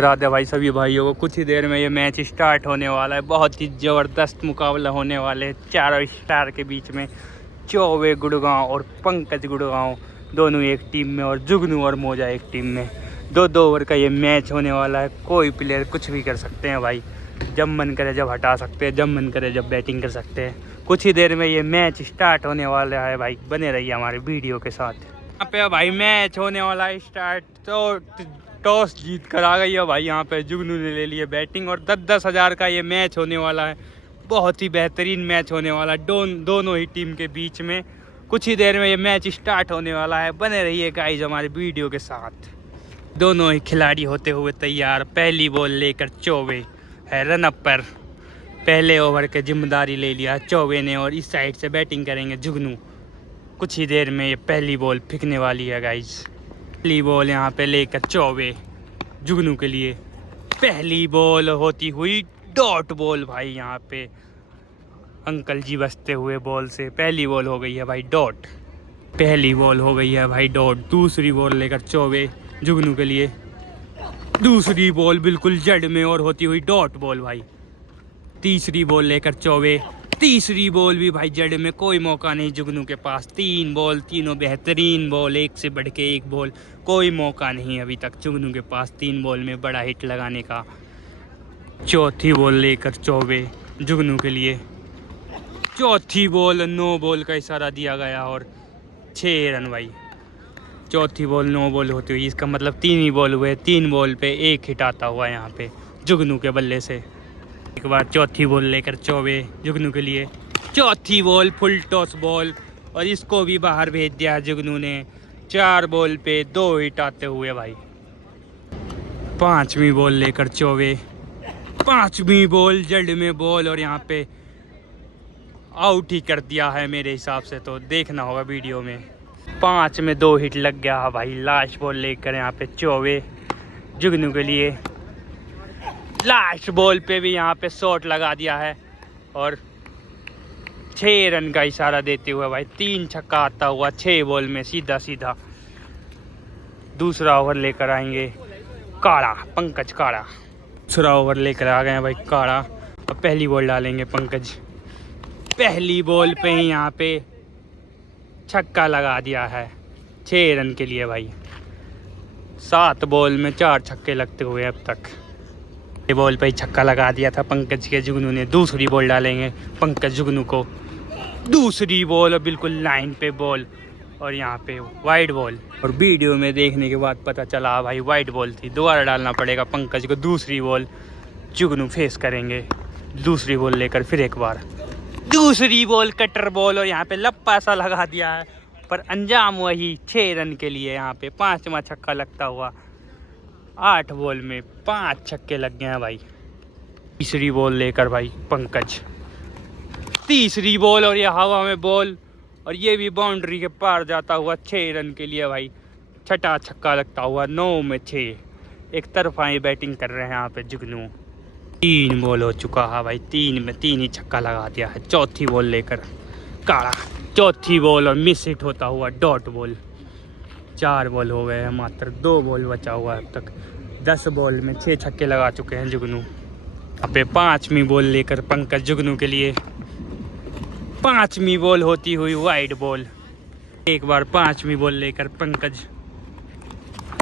राधे भाई सभी भाइयों को, कुछ ही देर में ये मैच स्टार्ट होने वाला है। बहुत ही ज़बरदस्त मुकाबला होने वाले हैं चारों स्टार के बीच में। चौबे गुड़गांव और पंकज गुड़गांव दोनों एक टीम में और जुगनू और मोजा एक टीम में। 2-2 ओवर का ये मैच होने वाला है। कोई प्लेयर कुछ भी कर सकते हैं भाई, जब मन करे जब हटा सकते हैं, जब मन करे जब बैटिंग कर सकते हैं। कुछ ही देर में ये मैच स्टार्ट होने वाला है भाई, बने रहिए हमारे वीडियो के साथ। यहाँ पे भाई मैच होने वाला है स्टार्ट। तो टॉस जीत कर आ गई है भाई, यहाँ पे जुगनू ने ले लिया बैटिंग और 10-10 हज़ार का ये मैच होने वाला है। बहुत ही बेहतरीन मैच होने वाला है दोनों ही टीम के बीच में। कुछ ही देर में ये मैच स्टार्ट होने वाला है, बने रहिए गाइस हमारे वीडियो के साथ। दोनों ही खिलाड़ी होते हुए तैयार। पहली बॉल लेकर चौबे है रन अप पर। पहले ओवर की जिम्मेदारी ले लिया चौबे ने और इस साइड से बैटिंग करेंगे जुगनू। कुछ ही देर में ये पहली बॉल फेंकने वाली है गाइस। पहली बॉल यहाँ पे लेकर चौबे जुगनू के लिए। पहली बॉल होती हुई डॉट बॉल भाई, यहाँ पे अंकल जी बचते हुए बॉल से पहली बॉल हो गई है भाई डॉट। पहली बॉल हो गई है भाई डॉट। दूसरी बॉल लेकर चौबे जुगनू के लिए। दूसरी बॉल बिल्कुल जड़ में और होती हुई डॉट बॉल भाई। तीसरी बॉल लेकर चौबे। तीसरी बॉल भी भाई जड़ में, कोई मौका नहीं जुगनू के पास। 3 बॉल, तीनों बेहतरीन बॉल, एक से बढ़ के एक बॉल। कोई मौका नहीं अभी तक जुगनू के पास 3 बॉल में बड़ा हिट लगाने का। चौथी बॉल लेकर चौबे जुगनू के लिए। चौथी बॉल 9 बॉल का इशारा दिया गया और 6 रन भाई। चौथी बॉल 9 बॉल होती हुई, इसका मतलब 3 ही बॉल हुए। 3 बॉल पे 1 हिट आता हुआ यहाँ पे जुगनू के बल्ले से। एक बार चौथी बॉल लेकर चौबे जुगनू के लिए। चौथी बॉल फुल टॉस बॉल और इसको भी बाहर भेज दिया जुगनू ने। 4 बॉल पे 2 हिट आते हुए भाई। पांचवी बॉल लेकर चौबे। पांचवी बॉल जड़ में बॉल और यहाँ पे आउट ही कर दिया है मेरे हिसाब से, तो देखना होगा वीडियो में। 5 में 2 हिट लग गया है भाई। लास्ट बॉल लेकर यहाँ पे चौबे जुगनू के लिए। लास्ट बॉल पे भी यहाँ पे शॉट लगा दिया है और 6 रन का इशारा देते हुए भाई 3 छक्का आता हुआ 6 बॉल में सीधा सीधा। दूसरा ओवर लेकर आएंगे काड़ा, पंकज काड़ा। दूसरा ओवर लेकर आ गए हैं भाई काड़ा और पहली बॉल डालेंगे पंकज। पहली बॉल पे ही यहाँ पे छक्का लगा दिया है 6 रन के लिए भाई। 7 बॉल में 4 छक्के लगते हुए अब तक। ये बॉल पे ही छक्का लगा दिया था पंकज के जुगनू ने। दूसरी बॉल डालेंगे पंकज जुगनू को। दूसरी बॉल और बिल्कुल लाइन पे बॉल और यहाँ पे वाइड बॉल। और वीडियो में देखने के बाद पता चला भाई वाइड बॉल थी। दोबारा डालना पड़ेगा पंकज को। दूसरी बॉल जुगनू फेस करेंगे। दूसरी बॉल लेकर फिर एक बार दूसरी बॉल कटर बॉल और यहाँ पे लप्पा सा लगा दिया है, पर अंजाम वही 6 रन के लिए। यहाँ पे 5वां छक्का लगता हुआ 8 बॉल में 5 छक्के लग गए हैं भाई। तीसरी बॉल लेकर भाई पंकज। तीसरी बॉल और ये हवा में बॉल और ये भी बाउंड्री के पार जाता हुआ 6 रन के लिए भाई। छठा छक्का लगता हुआ 9 में 6। एक तरफा ही बैटिंग कर रहे हैं यहाँ पे जुगनू। 3 बॉल हो चुका है भाई। 3 में 3 ही छक्का लगा दिया है। चौथी बॉल लेकर काड़ा। चौथी बॉल और मिस हिट होता हुआ डॉट बॉल। 4 बॉल हो गए हैं, मात्र 2 बॉल बचा हुआ है अब तक। 10 बॉल में 6 छक्के लगा चुके हैं जुगनू। अब 5वीं बॉल लेकर पंकज जुगनू के लिए। 5वीं बॉल होती हुई वाइड बॉल। एक बार 5वीं बॉल लेकर पंकज।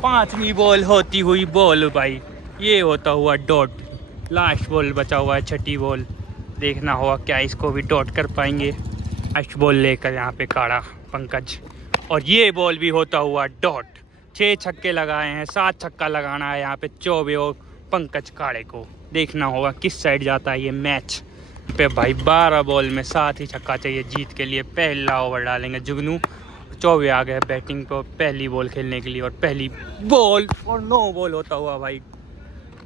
5वीं बॉल होती हुई बॉल भाई, ये होता हुआ डॉट। लास्ट बॉल बचा हुआ है 6ठी बॉल। देखना होगा क्या इसको भी डॉट कर पाएंगे। लास्ट बॉल लेकर यहाँ पे काड़ा पंकज और ये बॉल भी होता हुआ डॉट। 6 छक्के लगाए हैं, 7 छक्का लगाना है यहाँ पे चौबे और पंकज काड़े को। देखना होगा किस साइड जाता है ये मैच पे भाई। 12 बॉल में 7 ही छक्का चाहिए जीत के लिए। पहला ओवर डालेंगे जुगनू। चौबे आ गए बैटिंग पर पहली बॉल खेलने के लिए और पहली बॉल और 9 बॉल होता हुआ भाई।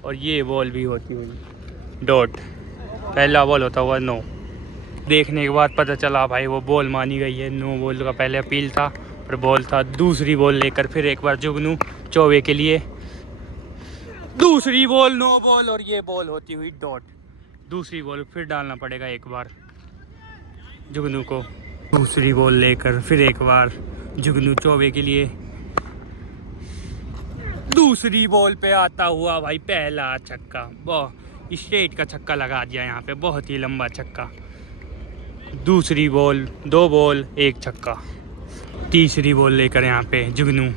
और ये बॉल भी होती हुई डॉट। पहला बॉल होता हुआ 9। देखने के बाद पता चला भाई वो बॉल मानी गई है। 9 बॉल का पहले अपील था पर बॉल था। दूसरी बॉल लेकर फिर एक बार जुगनू चौबे के लिए। दूसरी बॉल 9 बॉल और ये बॉल होती हुई डॉट। दूसरी बॉल फिर डालना पड़ेगा एक बार जुगनू को। दूसरी बॉल लेकर फिर एक बार जुगनू चौबे के लिए। दूसरी बॉल पे आता हुआ भाई पहला छक्का, बहुत स्ट्रेट का छक्का लगा दिया यहाँ पे, बहुत ही लंबा छक्का। दूसरी बॉल, 2 बॉल 1 छक्का। तीसरी बॉल लेकर यहाँ पे जुगनू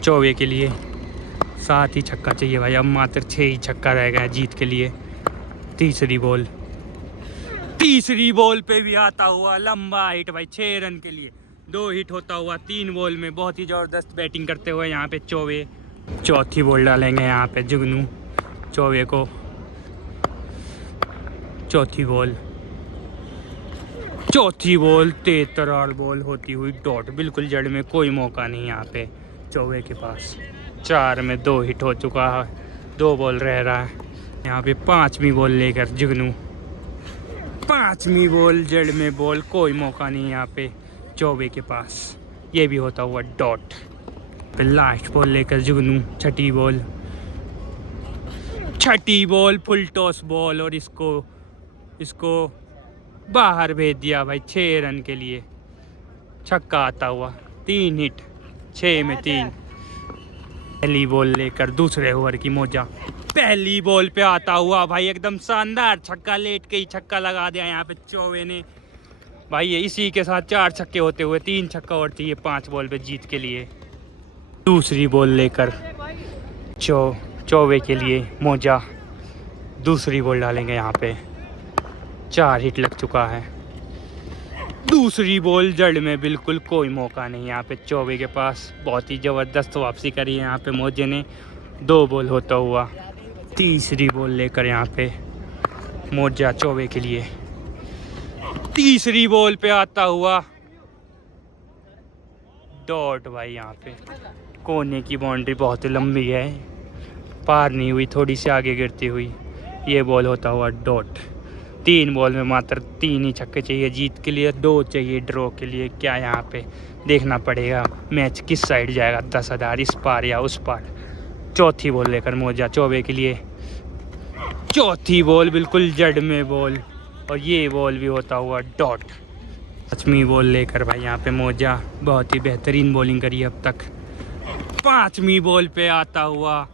चौबे के लिए 7 ही छक्का चाहिए भाई, अब मात्र 6 ही छक्का रह गया जीत के लिए। तीसरी बॉल पे भी आता हुआ लंबा हिट भाई, 6 रन के लिए 2 हिट होता हुआ 3 बॉल में। बहुत ही ज़बरदस्त बैटिंग करते हुए यहाँ पे चौबे। चौथी बॉल डालेंगे यहाँ पे जुगनू चौबे को। चौथी बॉल तेज तरार बॉल होती हुई डॉट, बिल्कुल जड़ में कोई मौका नहीं यहाँ पे चौबे के पास। 4 में 2 हिट हो चुका है, 2 बॉल रह रहा है यहाँ पे। 5वीं बॉल लेकर जुगनू, 5वीं बॉल जड़ में बॉल, कोई मौका नहीं यहाँ पे चौबे के पास, ये भी होता हुआ डॉट। फिर लास्ट बॉल लेकर जुगनू छठी बॉल फुल टॉस बॉल, और इसको बाहर भेज दिया भाई 6 रन के लिए। छक्का आता हुआ, 3 हिट 6 में 3। पहली बॉल लेकर दूसरे ओवर की मौजा। पहली बॉल पे आता हुआ भाई एकदम शानदार छक्का, लेट के ही छक्का लगा दिया यहाँ पे चौबे ने भाई। ये इसी के साथ 4 छक्के होते हुए 3 छक्का और चाहिए 5 बॉल पे जीत के लिए। दूसरी बॉल लेकर चौबे के लिए मौजा। दूसरी बॉल डालेंगे यहाँ पे, 4 हिट लग चुका है। दूसरी बॉल जड़ में, बिल्कुल कोई मौका नहीं यहाँ पे चौबे के पास। बहुत ही ज़बरदस्त वापसी करी है यहाँ पे मौजे ने, 2 बॉल होता हुआ। तीसरी बॉल लेकर यहाँ पे मौजा चौबे के लिए। तीसरी बॉल पे आता हुआ डॉट भाई, यहाँ पे कोने की बाउंड्री बहुत लंबी है, पार नहीं हुई, थोड़ी सी आगे गिरती हुई, ये बॉल होता हुआ डॉट। 3 बॉल में मात्र 3 ही छक्के चाहिए जीत के लिए, 2 चाहिए ड्रॉ के लिए। क्या यहाँ पे देखना पड़ेगा मैच किस साइड जाएगा, 10,000 इस पार या उस पार। चौथी बॉल लेकर मौजा चौबे के लिए। चौथी बॉल बिल्कुल जड़ में बॉल, और ये बॉल भी होता हुआ डॉट। 5वीं बॉल लेकर भाई यहाँ पे मौजा, बहुत ही बेहतरीन बॉलिंग करी अब तक। 5वीं बॉल पे आता हुआ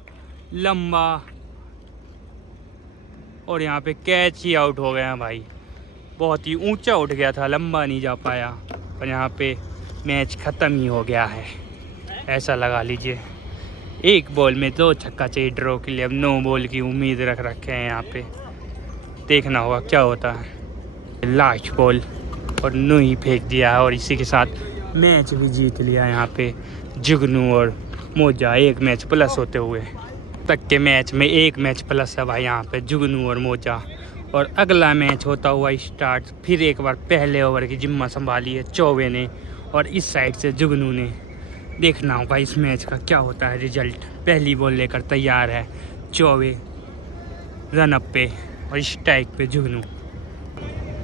लंबा, और यहाँ पे कैच ही आउट हो गया भाई। बहुत ही ऊंचा उठ गया था, लंबा नहीं जा पाया, और यहाँ पे मैच ख़त्म ही हो गया है, ऐसा लगा लीजिए। 1 बॉल में 2 छक्का चाहिए ड्रॉ के लिए। अब 9 बॉल की उम्मीद रख रखे हैं यहाँ पे, देखना होगा क्या होता है। लास्ट बॉल और 9 ही फेंक दिया है, और इसी के साथ मैच भी जीत लिया यहाँ पे जुगनू और मौजा। 1 मैच प्लस होते हुए तक के मैच में 1 मैच प्लस है भाई यहाँ पे जुगनू और मौजा। और अगला मैच होता हुआ स्टार्ट। फिर एक बार पहले ओवर की जिम्मा संभाली है चौबे ने, और इस साइड से जुगनू ने। देखना होगा इस मैच का क्या होता है रिजल्ट। पहली बॉल लेकर तैयार है चौबे, रन अप पे और स्ट्राइक पे जुगनू।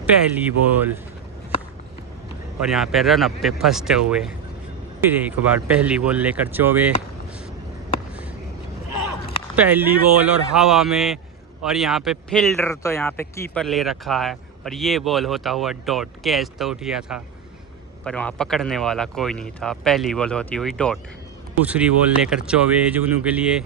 पहली बॉल, और यहाँ पे रन अप पे फंसते हुए। फिर एक बार पहली बॉल लेकर चौबे, पहली बॉल और हवा में, और यहाँ पे फील्डर तो यहाँ पे कीपर ले रखा है, और ये बॉल होता हुआ डॉट। कैच तो उठ गया था पर वहाँ पकड़ने वाला कोई नहीं था। पहली बॉल होती हुई डॉट। दूसरी बॉल लेकर चौबे जुगनू के लिए।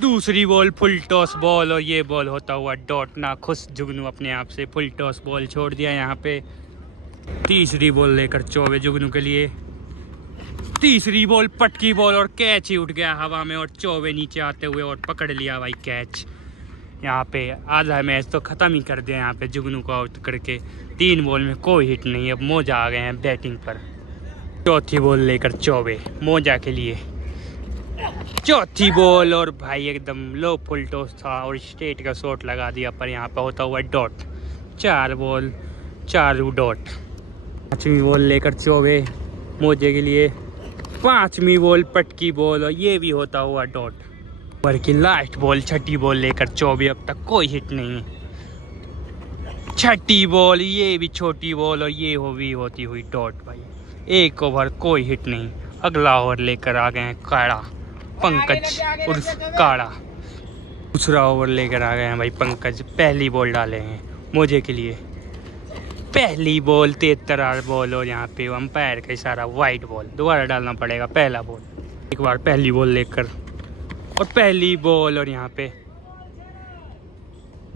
दूसरी बॉल फुल टॉस बॉल, और ये बॉल होता हुआ डॉट। ना खुश जुगनू अपने आप से, फुल टॉस बॉल छोड़ दिया यहाँ पे। तीसरी बॉल लेकर चौबे जुगनू के लिए। तीसरी बॉल पटकी बॉल, और कैच ही उठ गया हवा में, और चौबे नीचे आते हुए और पकड़ लिया भाई कैच। यहाँ पे आधा मैच तो ख़त्म ही कर दिया यहाँ पे जुगनू को आउट करके। 3 बॉल में कोई हिट नहीं। अब मौजा आ गए हैं बैटिंग पर। चौथी बॉल लेकर चौबे मौजा के लिए। चौथी बॉल, और भाई एकदम लो फुल टॉस था, और स्ट्रेट का शॉट लगा दिया, पर यहाँ पे होता हुआ डॉट। 4 ball 4 dot. 5वीं बॉल लेकर चौबे मौजे के लिए। 5वीं बॉल पटकी बॉल, और ये भी होता हुआ डॉट। ओवर की लास्ट बॉल 6ठी बॉल लेकर चौबे, अब तक कोई हिट नहीं। 6ठी बॉल, ये भी छोटी बॉल, और ये भी होती हुई डॉट भाई। 1 ओवर कोई हिट नहीं। अगला ओवर लेकर आ गए हैं काड़ा, पंकज उर्फ काड़ा। दूसरा ओवर लेकर आ गए हैं भाई पंकज। पहली बॉल डाले हैं मौजे के लिए। पहली बॉल 73 बॉल और यहाँ पे अंपायर का इशारा वाइट बॉल। दोबारा डालना पड़ेगा पहला बॉल। एक बार पहली बॉल लेकर और पहली बॉल और यहाँ पे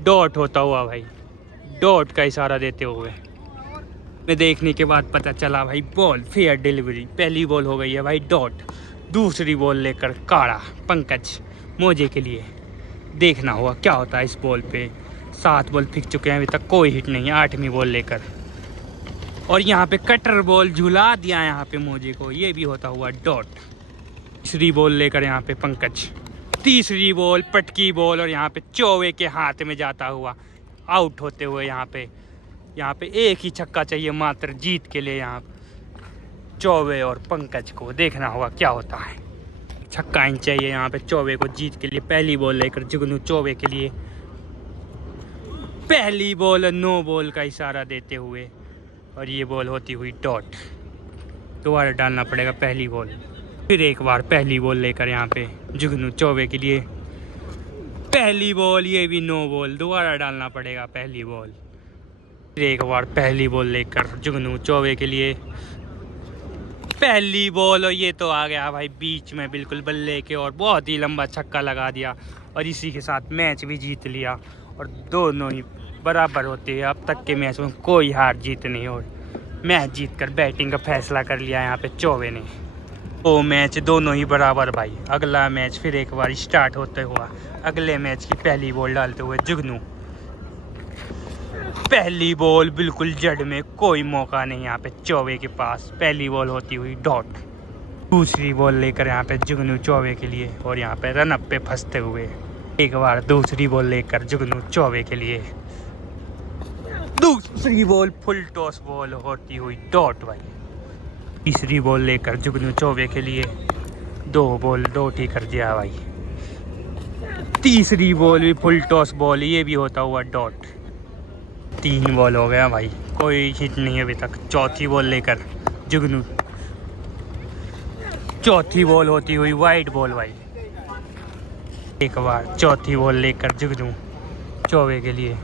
डॉट होता हुआ भाई, डॉट का इशारा देते हुए मैं देखने के बाद पता चला भाई बॉल फेयर डिलीवरी। पहली बॉल हो गई है भाई डॉट। दूसरी बॉल लेकर काड़ा पंकज मोजे के लिए। देखना होगा क्या होता है इस बॉल पे। 7 बॉल फेंक चुके हैं, अभी तक कोई हिट नहीं है। 8वीं बॉल लेकर और यहाँ पे कटर बॉल झुला दिया यहाँ पे मोजे को, ये भी होता हुआ डॉट। तीसरी बॉल लेकर यहाँ पे पंकज। तीसरी बॉल पटकी बॉल और यहाँ पे चौवे के हाथ में जाता हुआ आउट होते हुए। यहाँ पे एक ही छक्का चाहिए मात्र जीत के लिए यहाँ चौवे और पंकज को। देखना होगा क्या होता है। छक्का ही चाहिए यहाँ पे चौवे को जीत के लिए। पहली बॉल लेकर जुगनू चौवे के लिए। पहली बॉल 9 बॉल का इशारा देते हुए और ये बॉल होती हुई डॉट। दोबारा डालना पड़ेगा पहली बॉल। फिर एक बार पहली बॉल लेकर यहाँ पे जुगनू चौवे के लिए। पहली बॉल, ये भी 9 बॉल। दोबारा डालना पड़ेगा पहली बॉल। फिर एक बार पहली बॉल लेकर जुगनू चौवे के लिए। पहली बॉल और ये तो आ गया भाई बीच में बिल्कुल बल्ले के और बहुत ही लंबा छक्का लगा दिया और इसी के साथ मैच भी जीत लिया। और दोनों ही बराबर होते हैं। अब तक के मैच में कोई हार जीत नहीं और मैच जीत कर बैटिंग का फैसला कर लिया यहाँ पे चौवे ने। वो मैच दोनों ही बराबर भाई। अगला मैच फिर एक बार स्टार्ट होते हुआ अगले मैच की पहली बॉल डालते हुए जुगनू। पहली बॉल बिल्कुल जड़ में, कोई मौका नहीं यहाँ पे चौवे के पास। पहली बॉल होती हुई डॉट। दूसरी बॉल लेकर यहाँ पे जुगनू चौवे के लिए और यहाँ पे रन अप पे फंसते हुए। एक बार दूसरी बॉल लेकर जुगनू चौवे के लिए। दूसरी बॉल फुल टॉस बॉल होती हुई डॉट भाई। तीसरी बॉल लेकर जुगनू चौवे के लिए। 2 बॉल डॉट ही कर दिया भाई। तीसरी बॉल भी फुल टॉस बॉल, ये भी होता हुआ डॉट। 3 बॉल हो गया भाई, कोई हिट नहीं है अभी तक। चौथी बॉल लेकर जुगनू। चौथी बॉल होती हुई वाइट बॉल भाई। एक बार चौथी बॉल लेकर जुगनू चौवे के लिए।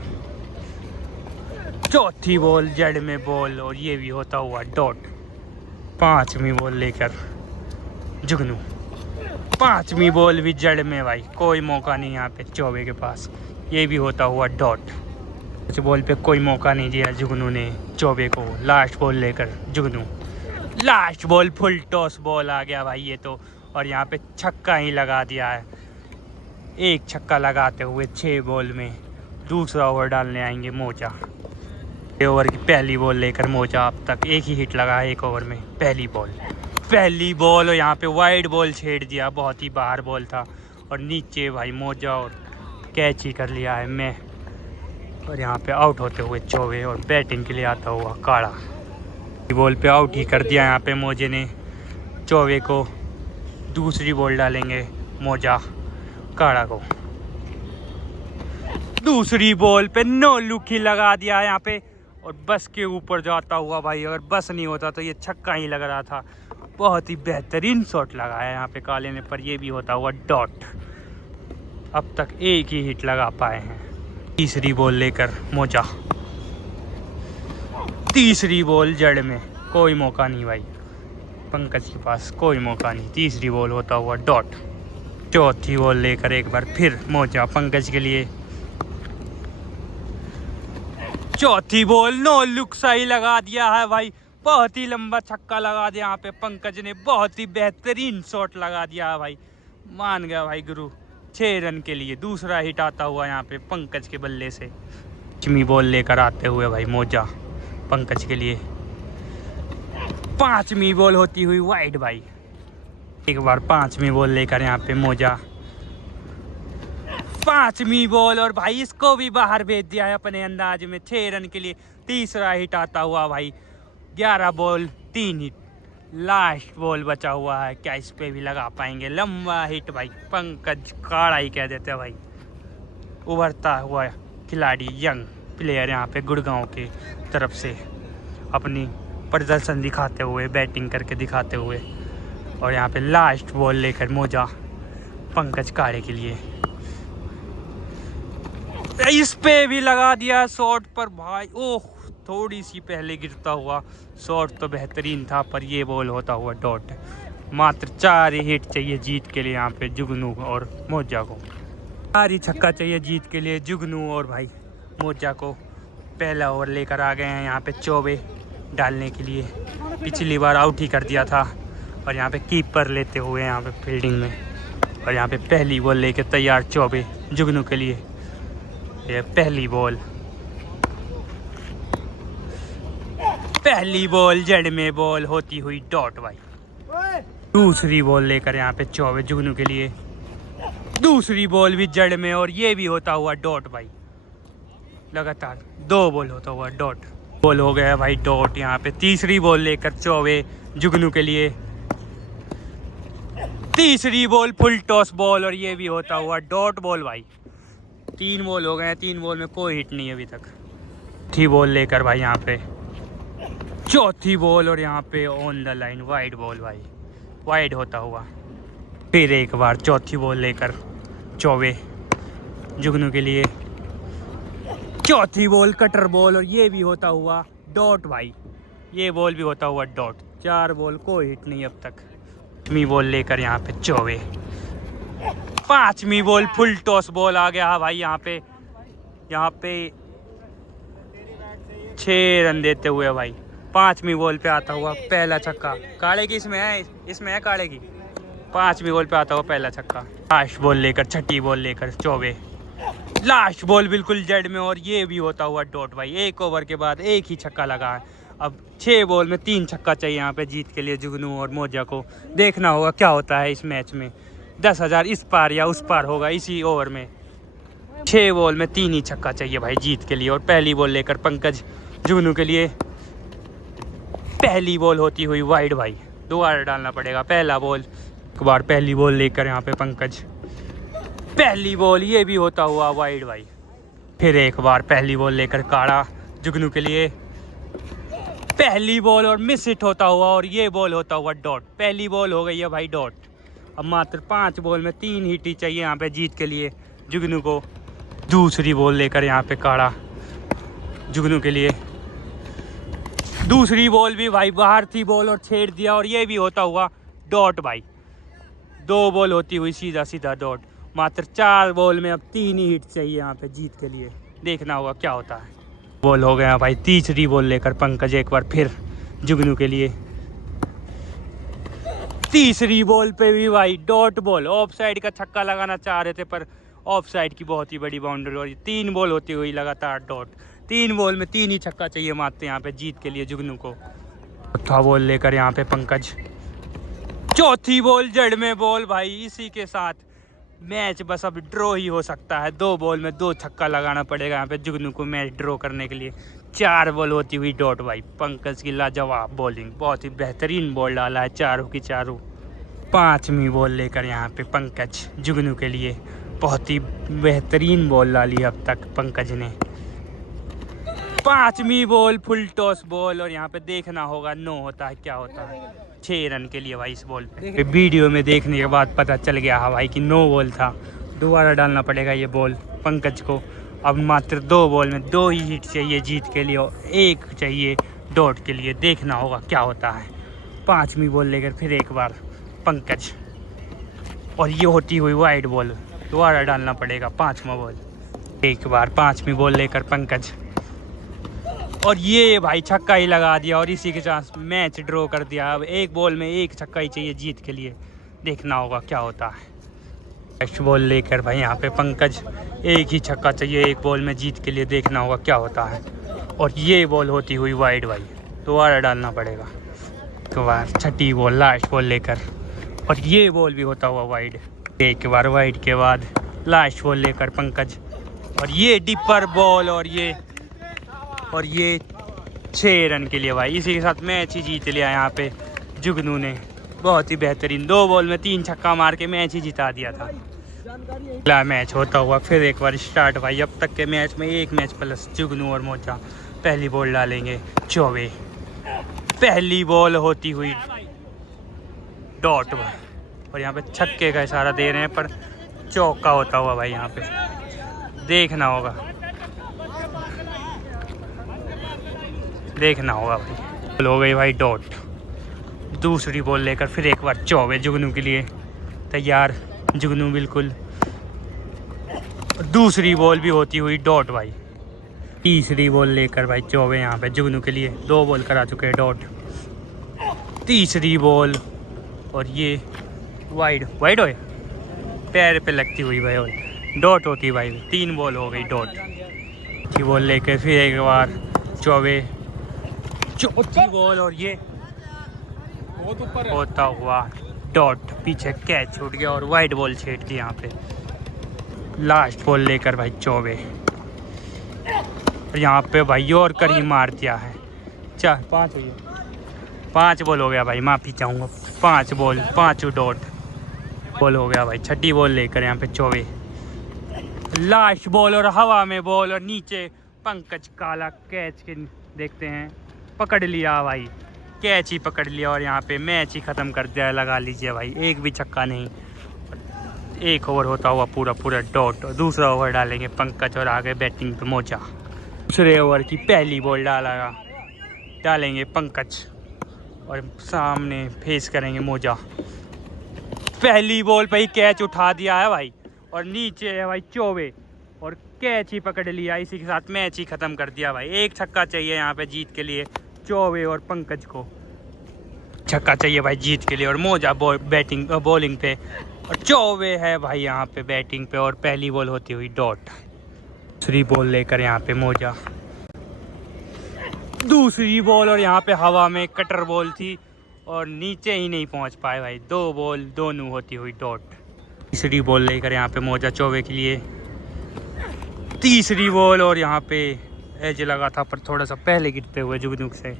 चौथी बॉल जड़ में बॉल और ये भी होता हुआ डॉट। 5वीं बॉल लेकर जुगनू। 5वीं बॉल भी जड़ में भाई, कोई मौका नहीं यहाँ पे चौवे के पास। ये भी होता हुआ डॉट। इस बॉल पे कोई मौका नहीं दिया जुगनू ने चौवे को। लास्ट बॉल लेकर Jugnu. Last ball full toss ball आ गया भाई ये तो। और यहाँ पे छक्का ही लगा दिया है। एक छक्का लगाते हुए 6 बॉल में दूसरा ओवर डालने आएंगे मोजा। ओवर की पहली बॉल लेकर मोजा अब तक एक ही हिट लगा है 1 ओवर में। पहली बॉल और यहाँ पे वाइड बॉल छेड़ दिया, बहुत ही बाहर बॉल था और नीचे भाई मोजा और कैच ही कर लिया है मैं। और यहाँ पे आउट होते हुए चौवे और बैटिंग के लिए आता हुआ काड़ा। बॉल पे आउट ही कर दिया यहाँ पे मोजे ने चौवे को। दूसरी बॉल डालेंगे मोजा काड़ा को। दूसरी बॉल पे नो लुक ही लगा दिया यहाँ पे और बस के ऊपर जाता हुआ भाई। अगर बस नहीं होता तो ये छक्का ही लग रहा था। बहुत ही बेहतरीन शॉट लगाया यहाँ पे काले ने, पर ये भी होता हुआ डॉट। अब तक एक ही हिट लगा पाए हैं। तीसरी बॉल लेकर मोजा। तीसरी बॉल जड़ में, कोई मौका नहीं भाई पंकज के पास, कोई मौका नहीं। तीसरी बॉल होता हुआ डॉट। चौथी बॉल लेकर एक बार फिर मोजा पंकज के लिए। चौथी बॉल नो लुक सही लगा दिया है भाई। बहुत ही लंबा छक्का लगा दिया यहाँ पे पंकज ने। बहुत ही बेहतरीन शॉट लगा दिया है भाई। मान गया भाई गुरु। 6 रन के लिए दूसरा हिट आता हुआ यहाँ पे पंकज के बल्ले से। 5वीं बॉल लेकर आते हुए भाई मोजा पंकज के लिए। 5वीं बॉल होती हुई वाइड भाई। एक बार 5वीं बॉल लेकर यहाँ पे मोजा। 5वीं बॉल और भाई इसको भी बाहर भेज दिया है अपने अंदाज में। 6 रन के लिए तीसरा हिट आता हुआ भाई। 11 बॉल 3 हिट। लास्ट बॉल बचा हुआ है, क्या इस पे भी लगा पाएंगे? लंबा हिट भाई। पंकज काड़ा ही कह देते भाई। उभरता हुआ खिलाड़ी, यंग प्लेयर यहाँ पे गुड़गांव के तरफ से अपनी प्रदर्शन दिखाते हुए, बैटिंग करके दिखाते हुए। और यहाँ पे लास्ट बॉल लेकर मोजा पंकज काड़े के लिए। इस पे भी लगा दिया शॉट पर भाई। ओह थोड़ी सी पहले गिरता हुआ शॉट तो बेहतरीन था, पर ये बॉल होता हुआ डॉट। मात्र 4 ही हिट चाहिए जीत के लिए यहाँ पे जुगनू और मोजा को। 4 ही छक्का चाहिए जीत के लिए जुगनू और भाई मोजा को। पहला ओवर लेकर आ गए हैं यहाँ पे चौबे डालने के लिए। पिछली बार आउट ही कर दिया था और यहाँ पे कीपर लेते हुए यहाँ पे फील्डिंग में। और यहाँ पे पहली बॉल लेके तैयार चौबे जुगनू के लिए। ये पहली बॉल जड़ में बॉल होती हुई डॉट भाई। दूसरी बॉल लेकर यहाँ पे चौबे जुगनू के लिए। दूसरी बॉल भी जड़ में और ये भी होता हुआ डॉट भाई। लगातार 2 बॉल होता हुआ डॉट। बॉल हो गया भाई डॉट यहाँ पे। तीसरी बॉल लेकर चौबे जुगनू के लिए। तीसरी बॉल फुल टॉस बॉल और ये भी होता हुआ डॉट बॉल भाई। 3 बॉल हो गए हैं, 3 बॉल में कोई हिट नहीं है अभी तक। चौथी बॉल लेकर भाई यहाँ पे चौथी बॉल और यहाँ पे on the line wide ball भाई। वाइड होता हुआ फिर एक बार चौथी बॉल लेकर चौबे जुगनू के लिए। चौथी बॉल कटर बॉल और ये भी होता हुआ डॉट भाई। ये बॉल भी होता हुआ डॉट। 4 बॉल कोई हिट नहीं अब तक। 5वीं बॉल लेकर यहाँ पे चौबे। 5वीं बॉल फुल टॉस बॉल आ गया भाई। यहाँ पे 6 रन देते हुए भाई 5वीं बॉल पे आता हुआ पहला छक्का। काले की इसमें है काले की। 5वीं बॉल पे आता हुआ पहला छक्का। लास्ट बॉल लेकर छठी बॉल लेकर चौबे। लास्ट बॉल बिल्कुल जड़ में और ये भी होता हुआ डॉट भाई। 1 ओवर के बाद 1 ही छक्का लगा है। अब 6 बॉल में 3 छक्का चाहिए यहाँ पे जीत के लिए जुगनू और मोजा को। देखना होगा क्या होता है इस मैच में। 10,000 इस पार या उस पार होगा इसी ओवर में। 6 बॉल में 3 ही छक्का चाहिए भाई जीत के लिए। और पहली बॉल लेकर पंकज जुगनू के लिए। पहली बॉल होती हुई वाइड भाई। दोबारा डालना पड़ेगा पहला बॉल। एक बार पहली बॉल लेकर यहाँ पे पंकज। पहली बॉल ये भी होता हुआ वाइड भाई। फिर एक बार पहली बॉल लेकर काड़ा जुगनू के लिए। पहली बॉल और मिस हिट होता हुआ और ये बॉल होता हुआ डॉट। पहली बॉल हो गई है भाई डॉट। अब मात्र 5 बॉल में 3 हिट ही चाहिए यहाँ पे जीत के लिए जुगनू को। दूसरी बॉल लेकर यहाँ पे काड़ा जुगनू के लिए। दूसरी बॉल भी भाई बाहर थी बॉल और छेड़ दिया और ये भी होता हुआ डॉट भाई। 2 बॉल होती हुई सीधा डॉट। मात्र 4 बॉल में अब 3 ही हिट चाहिए यहाँ पे जीत के लिए। देखना होगा क्या होता है। बॉल हो गया भाई। तीसरी बॉल लेकर पंकज एक बार फिर जुगनू के लिए। तीसरी बॉल पे भी भाई डॉट बॉल। ऑफ साइड का छक्का लगाना चाह रहे थे पर ऑफ साइड की बहुत ही बड़ी बाउंड्री और 3 बॉल होती हुई लगातार डॉट। 3 बॉल में 3 ही छक्का चाहिए मात्र यहाँ पे जीत के लिए जुगनू को। चौथा बॉल लेकर यहाँ पे पंकज। चौथी बॉल जड़ में बॉल भाई। इसी के साथ मैच बस अब ड्रॉ ही हो सकता है। 2 बॉल में 2 छक्का लगाना पड़ेगा यहाँ पे जुगनू को मैच ड्रॉ करने के लिए। 4 बॉल होती हुई डॉट भाई। पंकज की लाजवाब बॉलिंग। बहुत ही बेहतरीन बॉल डाला है चारों की चारों। 5वीं बॉल लेकर यहाँ पे पंकज जुगनू के लिए। बहुत ही बेहतरीन बॉल डाली अब तक पंकज ने। 5वीं बॉल फुल टॉस बॉल और यहाँ पे देखना होगा 9 होता है क्या होता है। 6 रन के लिए भाई इस बॉल पे। वीडियो में देखने के बाद पता चल गया है भाई कि 9 बॉल था। दोबारा डालना पड़ेगा ये बॉल पंकज को। अब मात्र 2 बॉल में 2 ही हिट चाहिए जीत के लिए और 1 चाहिए डॉट के लिए। देखना होगा क्या होता है। 5वीं बॉल लेकर फिर एक बार पंकज और ये होती हुई वाइड बॉल। दोबारा डालना पड़ेगा 5वां बॉल। एक बार 5वीं बॉल लेकर पंकज और ये भाई छक्का ही लगा दिया और इसी के साथ मैच ड्रॉ कर दिया। अब 1 बॉल में 1 छक्का ही चाहिए जीत के लिए। देखना होगा क्या होता है। नेक्स्ट बॉल लेकर भाई यहाँ पे पंकज। 1 ही छक्का चाहिए 1 बॉल में जीत के लिए। देखना होगा क्या होता है। और ये बॉल होती हुई वाइड भाई। दोबारा डालना पड़ेगा। एक बार छठी बॉल लास्ट बॉल लेकर और ये बॉल भी होता हुआ वाइड। एक बार वाइड के बाद लास्ट बॉल लेकर पंकज और ये डिपर बॉल और ये 6 रन के लिए भाई। इसी के साथ मैच ही जीत लिया यहाँ पे जुगनू ने। बहुत ही बेहतरीन 2 बॉल में 3 छक्का मार के मैच ही जिता दिया था। अगला मैच होता हुआ फिर एक बार स्टार्ट भाई। अब तक के मैच में 1 मैच प्लस जुगनू और मोजा। पहली बॉल डालेंगे चौबे। पहली बॉल होती हुई डॉट भाई और यहाँ पे छक्के का इशारा दे रहे हैं पर चौका होता हुआ भाई। यहाँ पे देखना होगा। देखना होगा भाई। बॉल हो गई भाई डॉट। दूसरी बॉल लेकर फिर एक बार चौवे जुगनू के लिए तैयार। जुगनू बिल्कुल। दूसरी बॉल भी होती हुई डॉट भाई। तीसरी बॉल लेकर भाई चौवे यहाँ पे जुगनू के लिए। 2 बॉल करा चुके हैं डॉट। तीसरी बॉल और ये वाइड वाइड होए, पैर पे लगती हुई भाई और डॉट होती भाई। 3 बॉल हो गई डॉट। अच्छी बॉल लेकर फिर एक बार चौवे। चौथी बॉल और ये होता हुआ डॉट। पीछे कैच छूट गया और वाइड बॉल छेड़ दी यहाँ पे। लास्ट बॉल लेकर भाई चौवे। यहाँ पे भाई और कर ही मार दिया है। 5 हुई, 5 बॉल हो गया भाई, माफ़ी चाहूँगा। 5 बॉल 5 डॉट बॉल हो गया भाई। छठी बॉल लेकर यहाँ पे चौवे। लास्ट बॉल और हवा में बॉल और नीचे पंकज काला कैच के देखते हैं, पकड़ लिया भाई। कैच ही पकड़ लिया और यहाँ पे मैच ही ख़त्म कर दिया। लगा लीजिए भाई, एक भी छक्का नहीं। 1 ओवर होता हुआ पूरा डॉट। और दूसरा ओवर डालेंगे पंकज और आगे बैटिंग पे मोजा। दूसरे ओवर की पहली बॉल डालेंगे पंकज और सामने फेस करेंगे मोजा। पहली बॉल पे ही कैच उठा दिया है भाई और नीचे है भाई चौवे और कैच ही पकड़ लिया। इसी के साथ मैच ही ख़त्म कर दिया भाई। 1 छक्का चाहिए यहाँ पे जीत के लिए। चौवे और पंकज को छक्का चाहिए भाई जीत के लिए। और मोजा बॉलिंग पे और चौवे है भाई यहाँ पे बैटिंग पे। और पहली बॉल होती हुई डॉट। दूसरी बॉल लेकर यहाँ पे मोजा। दूसरी बॉल और यहाँ पे हवा में कटर बॉल थी और नीचे ही नहीं पहुँच पाए भाई। 2 बॉल दोनों होती हुई डॉट। तीसरी बॉल लेकर यहाँ पे मोजा चौवे के लिए। तीसरी बॉल और यहाँ पे एज लगा था पर थोड़ा सा पहले गिरते हुए जुगनुक से।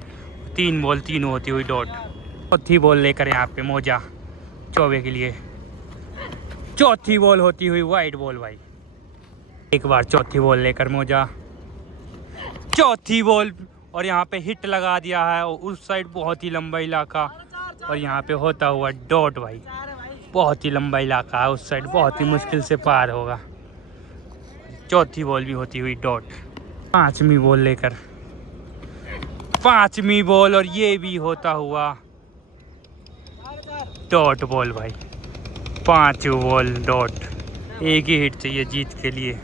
3 बॉल तीनों होती हुई डॉट। चौथी बॉल लेकर यहाँ पे मोजा चौवे के लिए। चौथी बॉल होती हुई वाइड बॉल भाई। एक बार चौथी बॉल लेकर मोजा। चौथी बॉल और यहाँ पे हिट लगा दिया है। और उस साइड बहुत ही लंबा इलाका और यहाँ पे होता हुआ डॉट भाई। बहुत ही लंबा इलाका है उस साइड, बहुत ही मुश्किल से पार होगा। चौथी बॉल भी होती हुई डॉट। 5वीं बॉल लेकर 5वीं बॉल और ये भी होता हुआ डॉट बॉल भाई। 5 बॉल डॉट। एक ही हिट चाहिए जीत के लिए।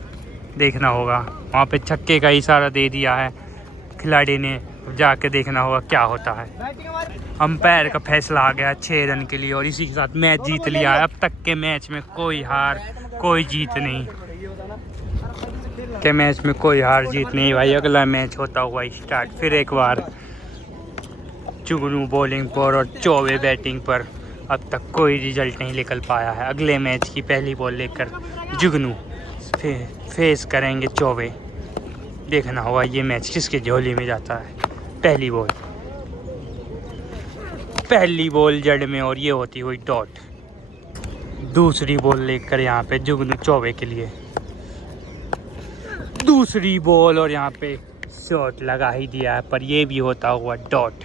देखना होगा, वहाँ पे छक्के का इशारा दे दिया है खिलाड़ी ने। जाके देखना होगा क्या होता है। अंपायर का फैसला आ गया 6 रन के लिए और इसी के साथ मैच जीत लिया है। अब तक के मैच में कोई हार कोई जीत नहीं। के मैच में कोई हार जीत नहीं भाई। अगला मैच होता हुआ स्टार्ट। फिर एक बार जुगनू बॉलिंग पर और चौवे बैटिंग पर। अब तक कोई रिजल्ट नहीं निकल पाया है। अगले मैच की पहली बॉल लेकर जुगनू फेस करेंगे चौवे। देखना होगा ये मैच किसके झोली में जाता है। पहली बॉल जड़ में और ये होती हुई डॉट। दूसरी बॉल लेकर यहाँ पे जुगनू चौवे के लिए। दूसरी बॉल और यहाँ पे शॉट लगा ही दिया है पर ये भी होता हुआ डॉट।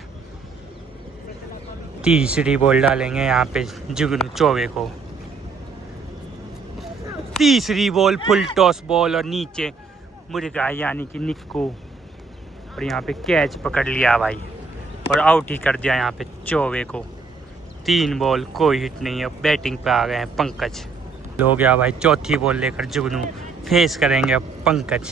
तीसरी बॉल डालेंगे यहाँ पे जुगनू चौवे को। तीसरी बॉल फुल टॉस बॉल और नीचे मुर्गा यानी कि निक्कू। और यहाँ पे कैच पकड़ लिया भाई और आउट ही कर दिया यहाँ पे चौवे को। 3 बॉल कोई हिट नहीं। अब बैटिंग पे आ गए हैं पंकज। हो गया भाई चौथी बॉल लेकर जुगनू फेस करेंगे अब पंकज।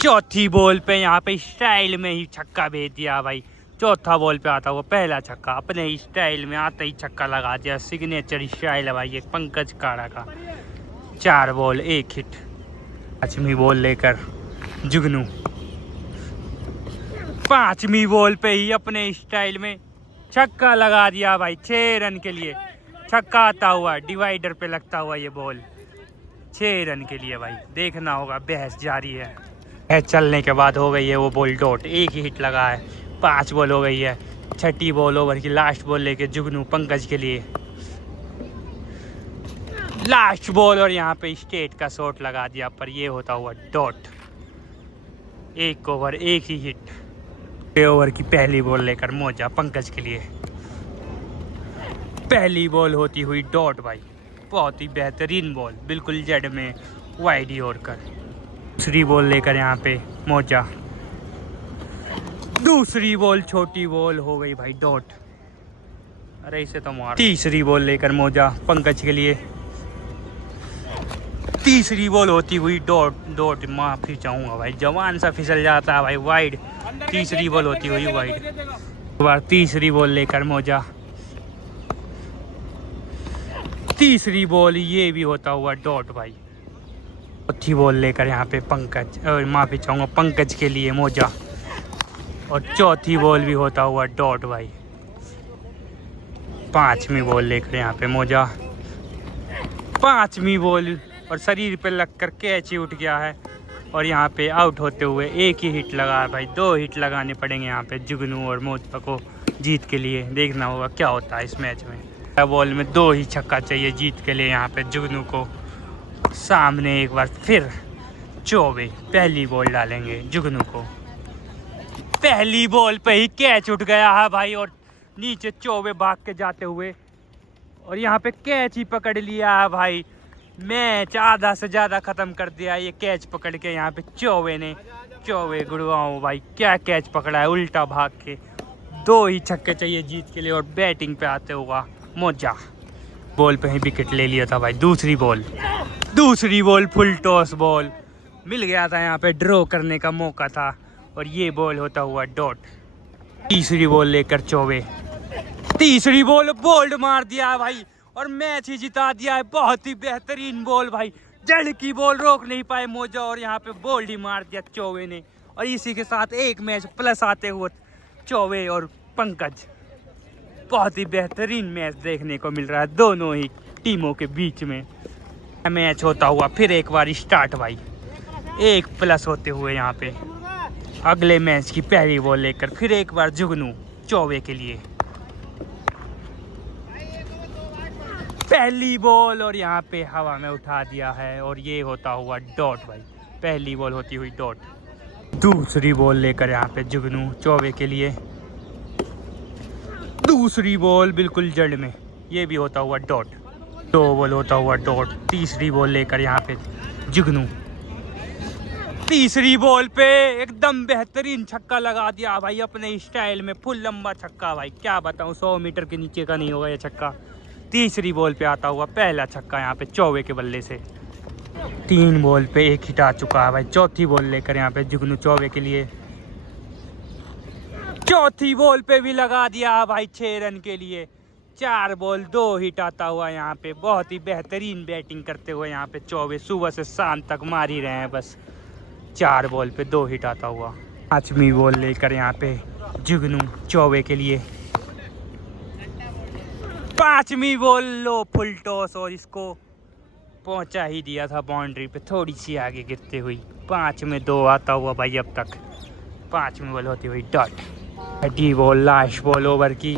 चौथी बॉल पे यहाँ पे स्टाइल में ही छक्का भेज दिया भाई। चौथा बॉल पे आता हुआ पहला छक्का अपने ही स्टाइल में आते ही छक्का लगा दिया। सिग्नेचर स्टाइल है भाई ये पंकज काड़ा का। 4 बॉल 1 हिट। 5वीं बॉल लेकर जुगनू। 5वीं बॉल पे ही अपने स्टाइल में छक्का लगा दिया भाई। 6 रन के लिए छक्का आता हुआ डिवाइडर पे लगता हुआ ये बॉल। 6 रन के लिए भाई। देखना होगा, बहस जारी है। चलने के बाद हो गई है वो बॉल डॉट। 1 ही हिट लगा है। 5 बॉल हो गई है। छठी बॉल ओवर की लास्ट बॉल लेके जुगनू पंकज के लिए। लास्ट बॉल और यहाँ पे स्टेट का शॉट लगा दिया पर ये होता हुआ डॉट। 1 ओवर 1 ही हिट। 6 ओवर की पहली बॉल लेकर मोजा पंकज के लिए। पहली बॉल होती हुई डॉट भाई। बहुत ही बेहतरीन बॉल, बिल्कुल जेड में वाइड ही और कर। दूसरी बॉल लेकर यहाँ पे मोजा। दूसरी बॉल छोटी बॉल हो गई भाई डॉट। अरे इसे तो मार। तीसरी बॉल लेकर मौजा पंकज के लिए। तीसरी बॉल होती हुई डॉट डॉट। माफी चाहूंगा भाई, जवान सा फिसल जाता है भाई, वाइड। तीसरी बॉल होती हुई वाइड। बार तीसरी बॉल लेकर मौजा। तीसरी बॉल ये भी होता हुआ डॉट भाई। चौथी बॉल लेकर यहाँ पे पंकज, माफी चाहूंगा पंकज के लिए मौजा। और चौथी बॉल भी होता हुआ डॉट भाई। पांचवी बॉल लेकर यहाँ पे मौजा। पांचवी बॉल और शरीर पे लगकर कैच ही उठ गया है। और यहाँ पे आउट होते हुए एक ही हिट लगा है भाई। 2 हिट लगाने पड़ेंगे यहाँ पे जुगनू और मौजा को जीत के लिए। देखना होगा क्या होता है इस मैच में। बॉल में 2 ही छक्का चाहिए जीत के लिए यहाँ पे जुगनू को। सामने एक बार फिर चौबे पहली बॉल डालेंगे जुगनू को। पहली बॉल पे ही कैच उठ गया है भाई। और नीचे चौबे भाग के जाते हुए और यहाँ पे कैच ही पकड़ लिया है भाई। मैच आधा से ज़्यादा ख़त्म कर दिया ये कैच पकड़ के यहाँ पे चौबे ने। चौबे गुड़गांव भाई क्या कैच पकड़ा है उल्टा भाग के। 2 ही छक्के चाहिए जीत के लिए। और बैटिंग पे आते हुआ मौजा। बॉल पे ही विकेट ले लिया था भाई। दूसरी बॉल फुल टॉस बॉल मिल गया था यहाँ पे, ड्रॉ करने का मौका था। और ये बॉल होता हुआ डॉट। तीसरी बॉल लेकर चौबे। तीसरी बॉल बोल्ड मार दिया है भाई और मैच ही जिता दिया है। बहुत ही बेहतरीन बॉल भाई। जड़ की बॉल रोक नहीं पाए मौजा और यहाँ पे बोल्ड ही मार दिया चौबे ने। और इसी के साथ एक मैच प्लस आते हुए चौबे और पंकज। बहुत ही बेहतरीन मैच देखने को मिल रहा है दोनों ही टीमों के बीच में। मैच होता हुआ फिर एक बार स्टार्ट भाई। 1 प्लस होते हुए यहाँ पे अगले मैच की पहली बॉल लेकर फिर एक बार जुगनू चौबे के लिए। पहली बॉल और यहाँ पे हवा में उठा दिया है और ये होता हुआ डॉट भाई। पहली बॉल होती हुई डॉट। दूसरी बॉल लेकर यहाँ पे जुगनू चौबे के लिए। दूसरी बॉल बिल्कुल जड़ में, ये भी होता हुआ डॉट। 2 बॉल होता हुआ डॉट। तीसरी बॉल लेकर यहाँ पे जुगनू। तीसरी बॉल पे एकदम बेहतरीन छक्का लगा दिया भाई अपने स्टाइल में। फुल लंबा छक्का भाई, क्या बताऊँ 100 मीटर के नीचे का नहीं होगा ये छक्का। तीसरी बॉल पे आता हुआ पहला छक्का यहाँ पे चौबे के बल्ले से। 3 बॉल पे 1 हिट आ चुका है भाई। चौथी बॉल लेकर यहाँ पे जुगनू चौबे के लिए। चौथी बॉल पे भी लगा दिया है भाई 6 रन के लिए। 4 बॉल 2 हिट आता हुआ यहाँ पे। बहुत ही बेहतरीन बैटिंग करते हुए यहाँ पे चौबे सुबह से शाम तक मार ही रहे हैं बस। 4 बॉल पे 2 हिट आता हुआ। 5वीं बॉल लेकर यहाँ पे जुगनू चौबे के लिए। 5वीं बॉल लो फुल टॉस और इसको पहुंचा ही दिया था बाउंड्री पे, थोड़ी सी आगे गिरते हुई। 5 में 2 आता हुआ भाई अब तक। 5वीं बॉल होती हुई डॉट। 6ठी बॉल लास्ट बॉल ओवर की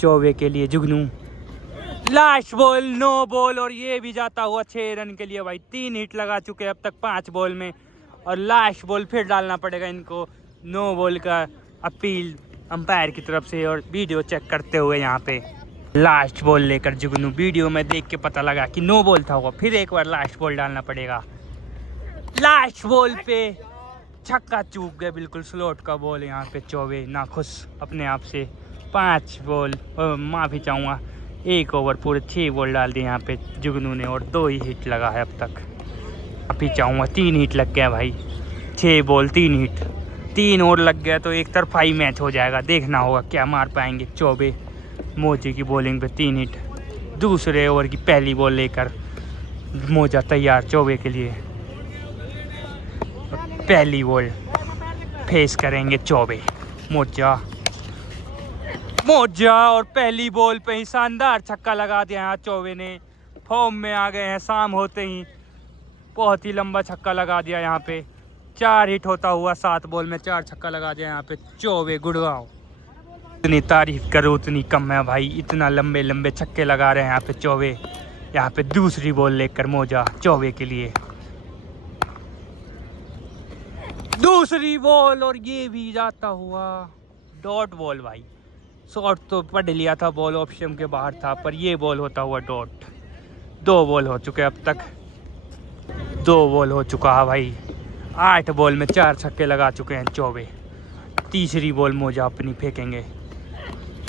चौबे के लिए जुगनू। लास्ट बॉल 9 बॉल और ये भी जाता हुआ 6 रन के लिए भाई। 3 हिट लगा चुके अब तक 5 बॉल में। और लास्ट बॉल फिर डालना पड़ेगा इनको। 9 बॉल का अपील अंपायर की तरफ से और वीडियो चेक करते हुए यहाँ पे लास्ट बॉल लेकर जुगनू। वीडियो में देख के पता लगा कि 9 बॉल था वो। फिर एक बार लास्ट बॉल डालना पड़ेगा। लास्ट बॉल पे छक्का चूक गए बिल्कुल स्लॉट का बॉल यहाँ पे चौबे नाखुश अपने आप से। 5 बॉल माफ़ी चाहूँगा 1 ओवर पूरे 6 बॉल डाल दिए यहाँ पे जुगनू ने और 2 ही हिट लगा है अब तक। माफ़ी चाहूँगा 3 हिट लग गया भाई। 6 बॉल 3 हिट। 3 और लग गया तो एक तरफा ही मैच हो जाएगा। देखना होगा क्या मार पाएंगे चौबे। मौजे की बॉलिंग पे 3 हिट। दूसरे ओवर की पहली बॉल लेकर मौजा तैयार चौबे के लिए। पहली बॉल फेस करेंगे चौबे। मौजा और पहली बॉल पे ही शानदार छक्का लगा दिया यहाँ चौबे ने। फॉर्म में आ गए हैं शाम होते ही। बहुत ही लंबा छक्का लगा दिया यहाँ पे। 4 हिट होता हुआ 7 बॉल में 4 छक्का लगा दिया यहाँ पे चौबे गुड़गांव। इतनी तारीफ करो उतनी कम है भाई। इतना लंबे लंबे छक्के लगा रहे हैं यहाँ पे चौबे। यहाँ पे दूसरी बॉल लेकर मौजा चौबे के लिए। दूसरी बॉल और ये भी जाता हुआ डॉट बॉल भाई। शॉट तो पढ़ लिया था, बॉल ऑप्शन के बाहर था, पर ये बॉल होता हुआ डॉट। 2 बॉल हो चुके अब तक। 2 बॉल हो चुका है भाई। 8 बॉल में 4 छक्के लगा चुके हैं चौबे। तीसरी बॉल मौजा अपनी फेंकेंगे।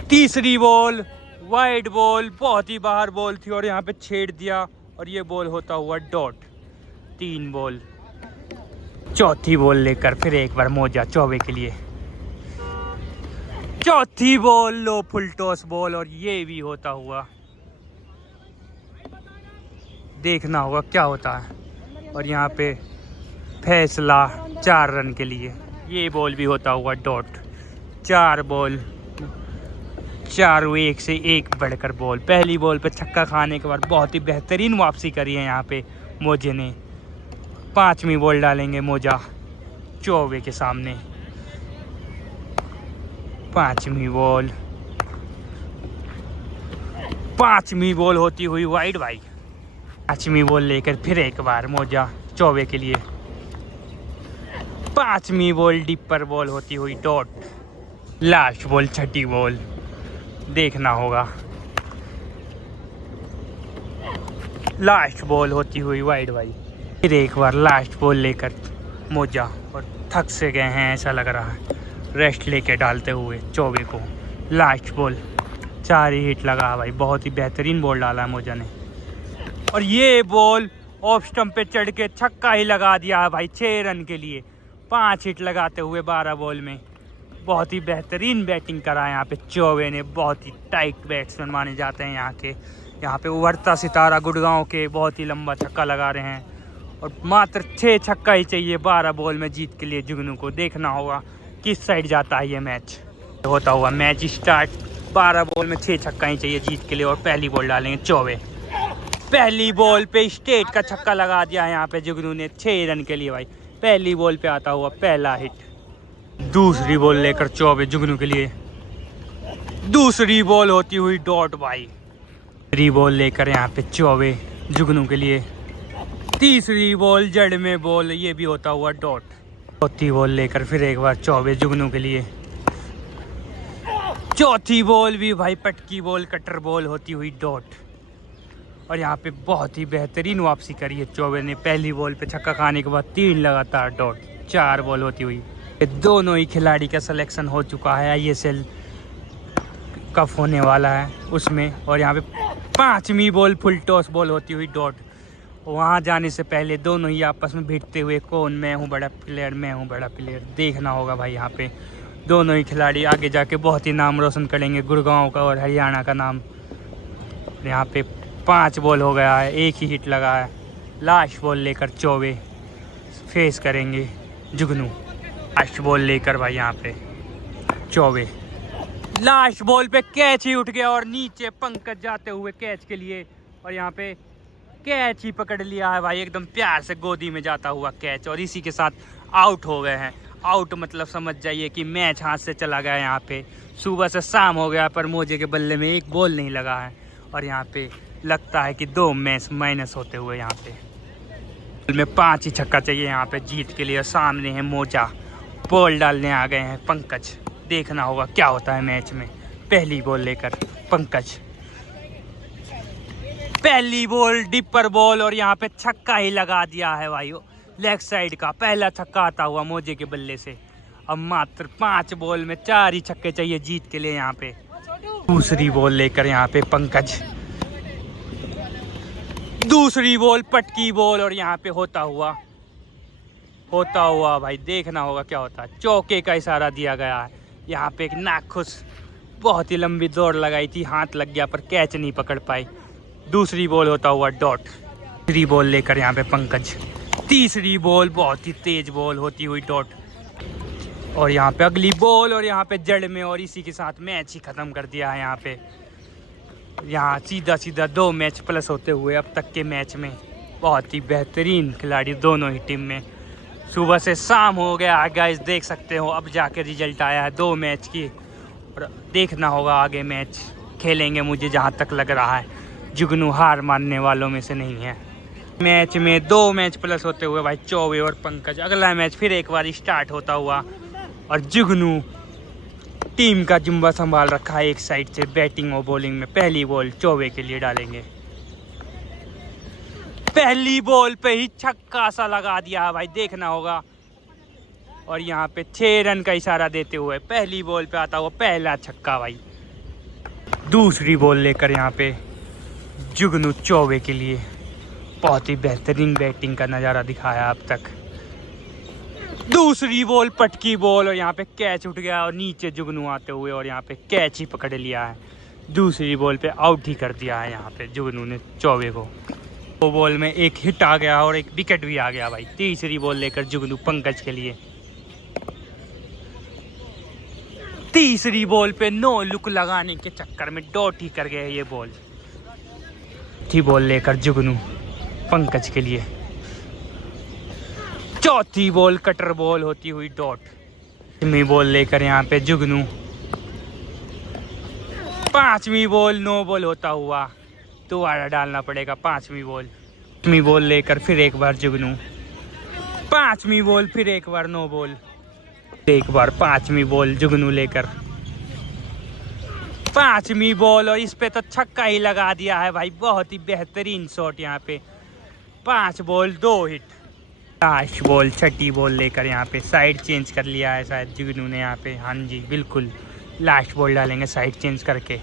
तीसरी बॉल वाइड बॉल, बहुत ही बाहर बॉल थी और यहाँ पे छेड़ दिया और ये बॉल होता हुआ डॉट। 3 बॉल। चौथी बॉल लेकर फिर एक बार मौजा चौबे के लिए। चौथी बॉल लो फुल टॉस बॉल और ये भी होता हुआ। देखना होगा क्या होता है। और यहाँ पे फैसला 4 रन के लिए। ये बॉल भी होता हुआ डॉट। 4 बॉल, चारों एक से एक बढ़कर बॉल। पहली बॉल पे छक्का खाने के बाद बहुत ही बेहतरीन वापसी करी है यहाँ पे मौजे ने। 5वीं बॉल डालेंगे मौजा चौबे के सामने। 5वीं बॉल, 5वीं बॉल होती हुई वाइड भाई। 5वीं बॉल लेकर फिर एक बार मौजा चौबे के लिए। 5वीं बॉल डिपर बॉल होती हुई डॉट। लास्ट बॉल 6ठी बॉल। देखना होगा। लास्ट बॉल होती हुई वाइड भाई। फिर एक बार लास्ट बॉल लेकर मौजा, और थक से गए हैं ऐसा लग रहा है, रेस्ट लेके डालते हुए चौबे को। लास्ट बॉल 4 ही हिट लगा भाई। बहुत ही बेहतरीन बॉल डाला है मौजा ने। और ये बॉल ऑफ स्टंप पे चढ़ के छक्का ही लगा दिया है भाई 6 रन के लिए। 5 हिट लगाते हुए 12 बॉल में। बहुत ही बेहतरीन बैटिंग करा है यहाँ पे चौबे ने। बहुत ही टाइट बैट्समैन माने जाते हैं यहाँ के। यहाँ पे उभरता सितारा गुड़गांव के बहुत ही लंबा छक्का लगा रहे हैं और मात्र 6 छक्का ही चाहिए 12 बॉल में जीत के लिए जुगनू को। देखना होगा किस साइड जाता है ये मैच। होता हुआ मैच स्टार्ट। 12 बॉल में 6 छक्का ही चाहिए जीत के लिए और पहली बॉल डालेंगे चौबे। पहली बॉल पे स्टेट का छक्का लगा दिया है यहाँ पे जुगनू ने 6 रन के लिए भाई। पहली बॉल पे आता हुआ पहला हिट। दूसरी बॉल लेकर चौबे जुगनू के लिए। दूसरी बॉल होती हुई डॉट भाई। तीसरी बॉल लेकर यहाँ पे चौबे जुगनू के लिए। तीसरी बॉल जड़ में बॉल, ये भी होता हुआ डॉट। चौथी बॉल लेकर फिर एक बार चौबे जुगनू के लिए। चौथी बॉल भी भाई पटकी बॉल, कटर बॉल होती हुई डॉट। और यहाँ पे बहुत ही बेहतरीन वापसी करी है चौबे ने। पहली बॉल पे छक्का खाने के बाद 3 लगातार डॉट। 4 बॉल होती हुई। दोनों ही खिलाड़ी का सिलेक्शन हो चुका है ISL कप होने वाला है उसमें। और यहाँ पे 5वीं बॉल फुल टॉस बॉल होती हुई डॉट। वहाँ जाने से पहले दोनों ही आपस में भिड़ते हुए कौन मैं हूँ बड़ा प्लेयर, मैं हूँ बड़ा प्लेयर। देखना होगा भाई यहाँ पे दोनों ही खिलाड़ी आगे जाके बहुत ही नाम रोशन करेंगे गुड़गांव का और हरियाणा का नाम। यहाँ पे 5 बॉल हो गया है, 1 ही हिट लगा है। लास्ट बॉल लेकर चौबे फेस करेंगे जुगनू। लास्ट बॉल लेकर भाई यहाँ पे चौबे। लास्ट बॉल पे कैच ही उठ गया और नीचे पंकज जाते हुए कैच के लिए। और यहाँ पे कैच ही पकड़ लिया है भाई, एकदम प्यार से गोदी में जाता हुआ कैच। और इसी के साथ आउट हो गए हैं। आउट मतलब समझ जाइए कि मैच हाथ से चला गया। यहाँ पे सुबह से शाम हो गया पर मौजे के बल्ले में 1 बॉल नहीं लगा है। और यहाँ पे लगता है कि 2 मैच माइनस होते हुए यहाँ पे में 5 ही छक्का चाहिए यहाँ पे जीत के लिए। सामने है मौजा, बॉल डालने आ गए हैं पंकज। देखना होगा क्या होता है मैच में। पहली बॉल लेकर पंकज। पहली बॉल डिपर बॉल और यहाँ पे छक्का ही लगा दिया है भाई लेग साइड का। पहला छक्का आता हुआ मौजे के बल्ले से। अब मात्र 5 बॉल में 4 ही छक्के चाहिए जीत के लिए यहाँ पे। दूसरी बॉल लेकर यहाँ पे पंकज। दूसरी बॉल पटकी बॉल और यहाँ पे होता हुआ भाई। देखना होगा क्या होता है। चौके का इशारा दिया गया है। यहाँ पे एक नाखुश बहुत ही लंबी दौड़ लगाई थी, हाथ लग गया पर कैच नहीं पकड़ पाई। दूसरी बॉल होता हुआ डॉट। तीसरी बॉल लेकर यहाँ पे पंकज। तीसरी बॉल बहुत ही तेज बॉल होती हुई डॉट। और यहाँ पे अगली बॉल और यहाँ पे जड़ में। और इसी के साथ मैच ही ख़त्म कर दिया है यहाँ पे। यहाँ सीधा 2 मैच प्लस होते हुए अब तक के मैच में। बहुत ही बेहतरीन खिलाड़ी दोनों ही टीम में। सुबह से शाम हो गया गाइस, देख सकते हो अब जाके रिजल्ट आया है 2 मैच की। और देखना होगा आगे मैच खेलेंगे। मुझे जहाँ तक लग रहा है जुगनू हार मानने वालों में से नहीं है। मैच में 2 मैच प्लस होते हुए भाई चौबे और पंकज। अगला मैच फिर एक बार स्टार्ट होता हुआ और जुगनू टीम का जुम्बा संभाल रखा है एक साइड से बैटिंग और बॉलिंग में। पहली बॉल चौबे के लिए डालेंगे। पहली बॉल पे ही छक्का सा लगा दिया है भाई। देखना होगा और यहाँ पे 6 रन का इशारा देते हुए पहली बॉल पे आता हुआ पहला छक्का भाई। दूसरी बॉल लेकर यहाँ पे जुगनू चौबे के लिए। बहुत ही बेहतरीन बैटिंग का नज़ारा दिखाया अब तक। दूसरी बॉल पटकी बॉल और यहाँ पे कैच उठ गया और नीचे जुगनू आते हुए और यहाँ पे कैच ही पकड़ लिया है। दूसरी बॉल पे आउट ही कर दिया है यहाँ पे जुगनू ने चौबे को। दो बॉल में एक हिट आ गया और एक विकेट भी आ गया भाई। तीसरी बॉल लेकर जुगनू पंकज के लिए। तीसरी बॉल पे नो लुक लगाने के चक्कर में डॉट ही कर गए ये बॉल। थी बॉल लेकर जुगनू पंकज के लिए। चौथी बॉल कटर बॉल होती हुई डॉट। छठवीं बॉल लेकर यहाँ पे जुगनू। पांचवी बॉल नो बॉल होता हुआ दोबारा डालना पड़ेगा पांचवी बॉल। छठवीं बॉल लेकर फिर एक बार जुगनू। पांचवी बॉल फिर एक बार नो बॉल। एक बार पांचवी बॉल जुगनू लेकर। पांचवी बॉल और इस पे तो छक्का ही लगा दिया है भाई। बहुत ही बेहतरीन शॉट यहाँ पे। 5 बॉल 2 हिट। लास्ट बॉल छठी बॉल लेकर यहाँ पे साइड चेंज कर लिया है शायद जुगनू ने यहाँ पे। हाँ जी बिल्कुल, लास्ट बॉल डालेंगे साइड चेंज करके।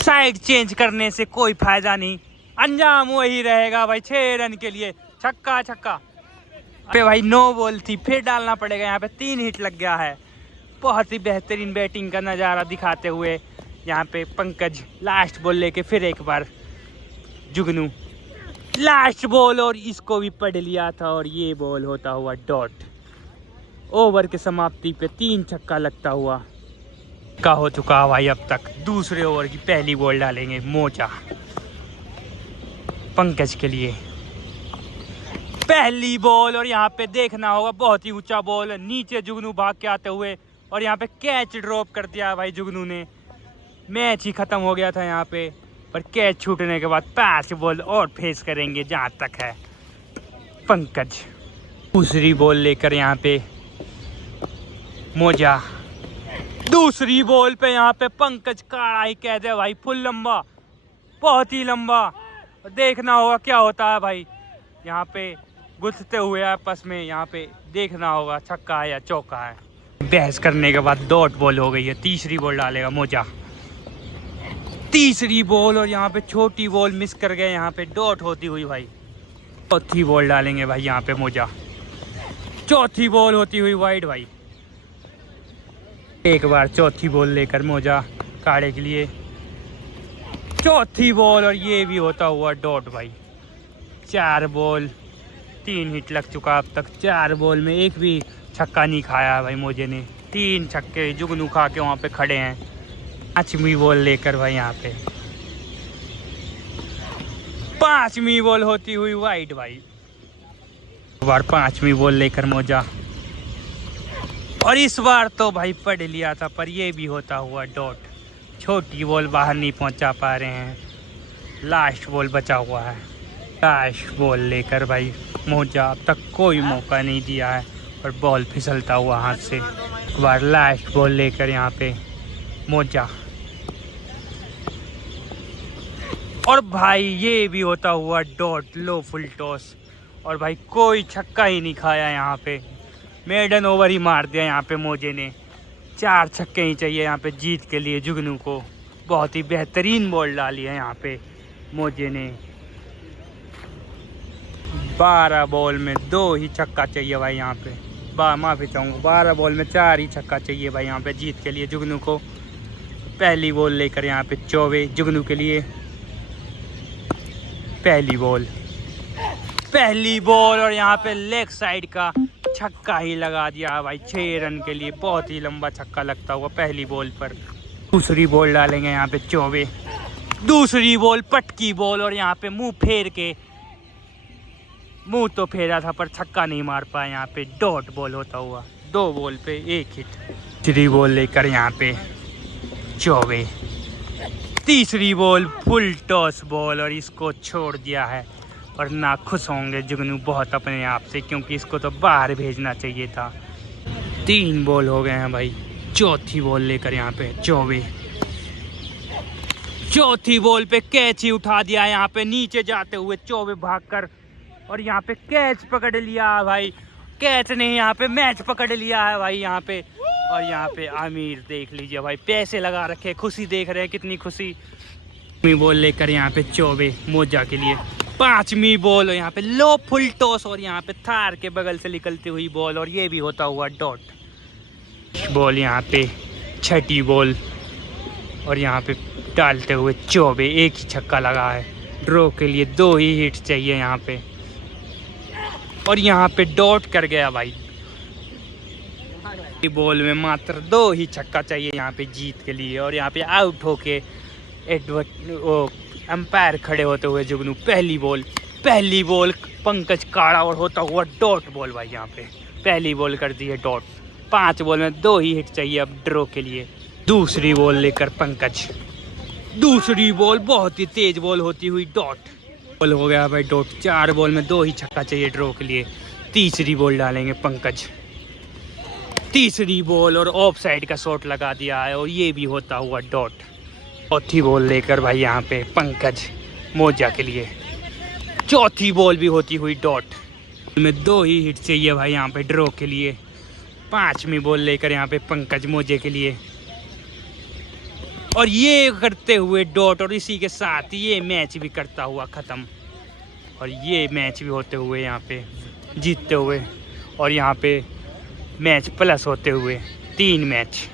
साइड चेंज करने से कोई फायदा नहीं, अंजाम वही रहेगा भाई। 6 रन के लिए छक्का छक्का पे भाई। 9 बॉल थी, फिर डालना पड़ेगा यहाँ पे। 3 हिट लग गया है। बहुत ही बेहतरीन बैटिंग का नज़ारा दिखाते हुए यहाँ पे पंकज। लास्ट बॉल लेके फिर एक बार जुगनू। लास्ट बॉल और इसको भी पढ़ लिया था और ये बॉल होता हुआ डॉट। ओवर के समाप्ति पे 3 छक्का लगता हुआ का हो चुका भाई अब तक। दूसरे ओवर की पहली बॉल डालेंगे मोजा पंकज के लिए। पहली बॉल और यहाँ पे देखना होगा बहुत ही ऊंचा बॉल। नीचे जुगनू भाग के आते हुए और यहाँ पे कैच ड्रॉप कर दिया भाई जुगनू ने। मैच ही खत्म हो गया था यहाँ पे, पर कैच छूटने के बाद 5 बॉल और फेस करेंगे जहाँ तक है पंकज। दूसरी बॉल लेकर यहाँ पे मोजा। दूसरी बॉल पे यहाँ पे पंकज काड़ा ही कह दे भाई। फुल लंबा, बहुत ही लंबा। देखना होगा क्या होता है भाई। यहाँ पे गुथते हुए आपस में यहाँ पे देखना होगा छक्का है या चौका है। बहस करने के बाद डॉट बॉल हो गई है। तीसरी बॉल डालेगा मोजा। तीसरी बॉल और यहाँ पे छोटी बॉल मिस कर गए यहाँ पे डॉट होती हुई भाई। चौथी बॉल डालेंगे भाई यहाँ पे मोजा। चौथी बॉल होती हुई वाइड भाई। एक बार चौथी बॉल लेकर मोजा काड़े के लिए। चौथी बॉल और ये भी होता हुआ डॉट भाई। 4 बॉल 3 हिट लग चुका अब तक। 4 बॉल में एक भी छक्का नहीं खाया भाई मोजे ने। 3 छक्के जुगनू खा के वहाँ पे खड़े हैं। 5वीं बॉल लेकर भाई यहाँ पे। 5वीं बॉल होती हुई वाइड भाई। इस बार 5वीं बॉल लेकर मोजा और इस बार तो भाई पढ़ लिया था, पर ये भी होता हुआ डॉट। छोटी बॉल बाहर नहीं पहुंचा पा रहे हैं। लास्ट बॉल बचा हुआ है। लास्ट बॉल लेकर भाई मोजा। अब तक कोई मौका नहीं दिया है और बॉल फिसलता हुआ हाथ से। एक बार लास्ट बॉल लेकर यहाँ पे मोजा और भाई ये भी होता हुआ डॉट। लो फुल टॉस और भाई कोई छक्का ही नहीं खाया यहाँ पे। मेडन ओवर ही मार दिया यहाँ पे मोजे ने। 4 छक्के ही चाहिए यहाँ पे जीत के लिए जुगनू को। बहुत ही बेहतरीन बॉल डाली है यहाँ पे मोजे ने। 12 बॉल में 2 ही छक्का चाहिए भाई यहाँ पे। माफ़ी चाहूँगा, 12 बॉल में 4 ही छक्का चाहिए भाई यहाँ पे जीत के लिए जुगनू को। पहली बॉल लेकर यहाँ पे चौबे जुगनू के लिए। पहली बॉल और यहाँ पे लेग साइड का छक्का ही लगा दिया भाई। 6 रन के लिए बहुत ही लंबा छक्का लगता हुआ पहली बॉल पर। दूसरी बॉल डालेंगे यहाँ पे चौबे। दूसरी बॉल पटकी बॉल और यहाँ पे मुंह फेर के, मुंह तो फेरा था पर छक्का नहीं मार पाया यहाँ पे। डॉट बॉल होता हुआ 2 बॉल पे 1 हिट। तीसरी बॉल लेकर यहाँ पे चौबे। तीसरी बॉल फुल टॉस बॉल और इसको छोड़ दिया है। और ना खुश होंगे जुगनू बहुत अपने आप से, क्योंकि इसको तो बाहर भेजना चाहिए था। 3 बॉल हो गए हैं भाई। चौथी बॉल लेकर यहाँ पे चौबे। चौथी बॉल पे कैच ही उठा दिया यहाँ पे नीचे जाते हुए चौबे भागकर और यहाँ पे कैच पकड़ लिया भाई। कैच नहीं, यहाँ पे मैच पकड़ लिया है भाई यहाँ पे। और यहाँ पे आमिर देख लीजिए भाई, पैसे लगा रखे, खुशी देख रहे हैं कितनी खुशी। बॉल लेकर यहाँ पे चौबे मोजा के लिए, 5वीं बॉल, और यहाँ पे लो फुल टॉस, और यहाँ पे थार के बगल से निकलती हुई बॉल, और ये भी होता हुआ डॉट बॉल। यहाँ पे 6ठी बॉल, और यहाँ पे डालते हुए चौबे, एक ही छक्का लगा है। ड्रॉ के लिए 2 ही हिट चाहिए यहाँ पे, और यहाँ पे डॉट कर गया भाई। बॉल में मात्र 2 ही छक्का चाहिए यहाँ पे जीत के लिए, और यहाँ पे आउट होके अंपायर खड़े होते हुए जुगनू। पहली बॉल पंकज काड़ा, और होता हुआ डॉट बॉल भाई। यहाँ पे पहली बॉल कर दी है डॉट। 5 बॉल में 2 ही हिट चाहिए अब ड्रॉ के लिए। दूसरी बॉल लेकर पंकज, दूसरी बॉल बहुत ही तेज बॉल होती हुई डॉट बॉल हो गया भाई डॉट। 4 बॉल में 2 ही छक्का चाहिए ड्रॉ के लिए। तीसरी बॉल डालेंगे पंकज, तीसरी बॉल, और ऑफ साइड का शॉट लगा दिया है, और ये भी होता हुआ डॉट। चौथी बॉल लेकर भाई यहाँ पे पंकज मोजा के लिए। चौथी बॉल भी होती हुई डॉट में 2 ही हिट चाहिए भाई यहाँ पे ड्रॉ के लिए। 5वीं बॉल लेकर यहाँ पे पंकज मोजे के लिए, और ये करते हुए डॉट, और इसी के साथ ये मैच भी करता हुआ ख़त्म, और ये मैच भी होते हुए यहाँ पे जीतते हुए, और यहाँ पे मैच प्लस होते हुए 3 मैच।